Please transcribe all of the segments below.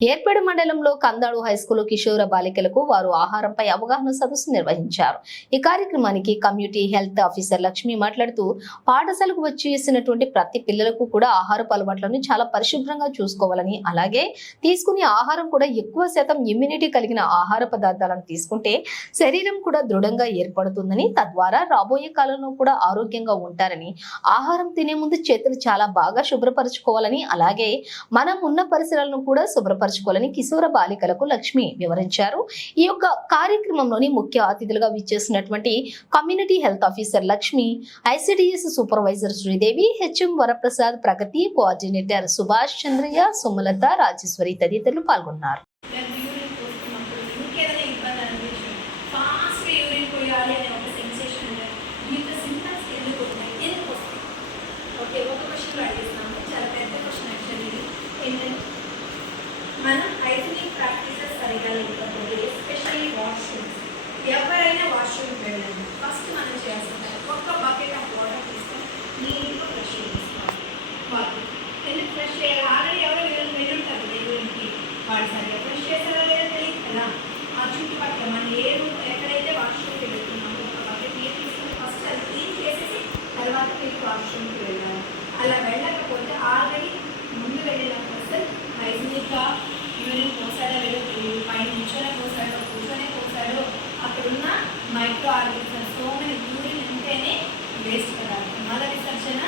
ఏర్పేడు మండలంలో కందాడు హైస్కూల్ కిషోర బాలికలకు వారు ఆహారంపై అవగాహన సదస్సు నిర్వహించారు. ఈ కార్యక్రమానికి కమ్యూనిటీ హెల్త్ ఆఫీసర్ లక్ష్మి మాట్లాడుతూ పాఠశాలకు వచ్చేసినటువంటి ప్రతి పిల్లలకు కూడా ఆహారపు అలవాట్లను చాలా పరిశుభ్రంగా చూసుకోవాలని, అలాగే తీసుకునే ఆహారం కూడా ఎక్కువ శాతం ఇమ్యూనిటీ కలిగిన ఆహార పదార్థాలను తీసుకుంటే శరీరం కూడా దృఢంగా ఏర్పడుతుందని, తద్వారా రాబోయే కాలంలో కూడా ఆరోగ్యంగా ఉంటారని, ఆహారం తినే ముందు చేతులు చాలా బాగా శుభ్రపరచుకోవాలని, అలాగే మనం ఉన్న పరిసరాలను కూడా శుభ్రపరచుకోవాలని కిశోర బాలికలకు లక్ష్మి వివరించారు. ఈ యొక్క కార్యక్రమంలోని ముఖ్య అతిథులుగా విచ్చేసినటువంటి community health officer Lakshmi, ICDS supervisor Sridevi, HM Varaprasad, Pragati coordinator Subhash Chandraiah, Sumalatha, Rajeshwari తదితరులు పాల్గొన్నారు. మనం హైజీనిక్ ప్రాక్టీసెస్ సరిగా లేకపోతే, ఎస్పెషల్లీ వాష్రూమ్స్, ఎవరైనా వాష్రూమ్కి వెళ్ళండి, ఫస్ట్ మనం చేయాల్సింది ఒక్క బకెట్ ఆఫ్ వాటర్ తీసుకొని నీట్గా ఫ్రెష్ చేసుకోవాలి. వాటర్ ఎందుకు ఫ్రెష్ చేయాలి? ఆల్రెడీ ఎవరో వెళ్ళుంటారు దేవునికి, వాళ్ళు సరిగా ఫ్రెష్ చేస్తారా లేదా తెలియదు కదా. ఆ చుట్టుపక్కల మనం ఏ రూమ్ ఎక్కడైతే వాష్రూమ్కి వెళ్తున్నామో ఒక బకెట్ నీరు తీసుకొని ఫస్ట్ అది క్లీన్ చేసేసి తర్వాత మీరు వాష్రూమ్కి వెళ్ళాలి. అలా వెళ్ళకపోతే ఆల్రెడీ ముందు వెళ్ళిన పర్సన్ హైజీనిక్గా యూరిన్ పోసాడో లేదో తెలియదు, పైన నిల్చొనే పోసాడో కూర్చొనే పోసాడో, అక్కడున్న micro organisms so many urine ఉంటేనే వేస్ట్ పడాలి. మల విసర్జన,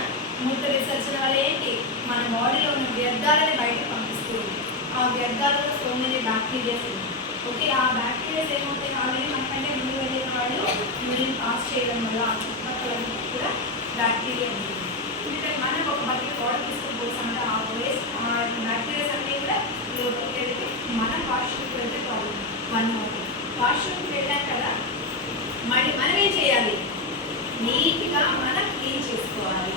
మూత్ర విసర్జన వల్ల ఏంటి, మన బాడీలో ఉన్న వ్యర్థాలని బయటకు పంపిస్తుంది. ఆ వ్యర్థాలలో సో మెనీ బ్యాక్టీరియాస్ ఉన్నాయి. ఓకే, ఆ బ్యాక్టీరియాస్ ఏమవుతాయి, ఆల్రెడీ మనకంటే ముందు వెళ్ళిన వాళ్ళు యూరిన్ పాస్ చేయడం వల్ల ఆ చుట్టుపక్కల కూడా బ్యాక్టీరియా ఉంటుంది. ఎందుకంటే మనం ఒక బకెట్ వాటర్ తీసుకొని పోసామంటే ఆ వేస్ట్ ఆ బ్యాక్టీరియాస్ అన్నీ కూడా లోపలికి వెళ్తే మనం వాష్రూమ్కి వెళ్తే ప్రాబ్లం. వాష్రూమ్కి వెళ్ళాం కదా, మళ్ళీ మనం ఏం చేయాలి, నీట్గా మనం క్లీన్ చేసుకోవాలి.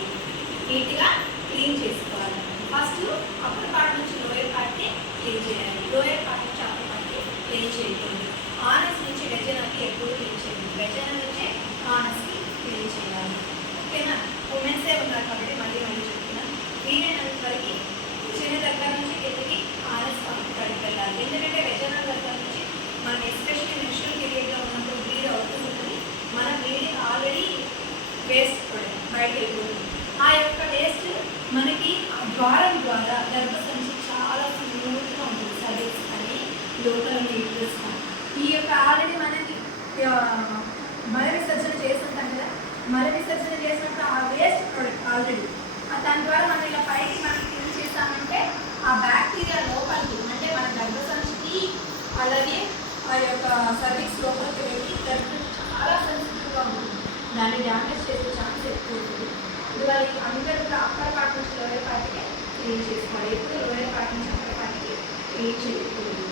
నీట్గా క్లీన్ చేసుకోవాలి. ఫస్ట్ అప్పర్ పార్ట్ నుంచి లోయర్ పార్ట్ని క్లీన్ చేయాలి. లోయర్ పార్ట్ నుంచి అప్పర్ పార్ట్ని క్లీన్ చేయకూడదు. ఆనస్ నుంచి వెజనాకి ఎప్పుడు క్లీన్ చేయాలి, వెజన నుంచి ఆనస్కి క్లీన్ చేయాలి. ఓకేనా? ఉమెన్సే ఉన్నారు కాబట్టి మళ్ళీ చెప్తున్నాను. వీలైనంత వరకు చిన్న దగ్గర నుంచి కిందకి ఆనస్ కడిగి వెళ్ళాలి. ఎందుకంటే వెజనల్ దగ్గర నుంచి మనం ఎస్పెషల్లీ మెన్స్ట్రువల్ పీరియడ్లో ఉన్నప్పుడు బ్లీడ్ అవుతూ ఉంటుంది. మన బ్లీడింగ్ ఆల్రెడీ వేస్ట్ బయటకు వెళ్ళిపోతుంది. ఆ యొక్క వేస్ట్ మనకి ద్వారం ద్వారా గర్భసంచి చాలా స్మూత్గా ఉంటుంది. సర్వీస్ కానీ లోపల యూట్రస్ కానీ ఈ యొక్క ఆల్రెడీ మనకి మల విసర్జన చేస్తుంటాం కదా, మల విసర్జన చేసినప్పుడు ఆ వేస్ట్ ప్రోడక్ట్ ఆల్రెడీ దాని ద్వారా మనం ఇలా పైకి మనం క్లీన్ చేస్తామంటే ఆ బ్యాక్టీరియా లోపలికి, అంటే మన గర్భసంచికి అలాగే ఆ యొక్క సర్వీక్స్ లోపలికి వెళ్ళి గర్భం చాలా సెన్సిటివ్గా ఉంటుంది. దాన్ని డ్యామేజ్ చేసే ఛాన్స్ ఎక్కువ ఉంటుంది. ఇది వాళ్ళకి అందరూ అప్పర్ పార్ట్ నుంచి లోయర్ పార్ట్కి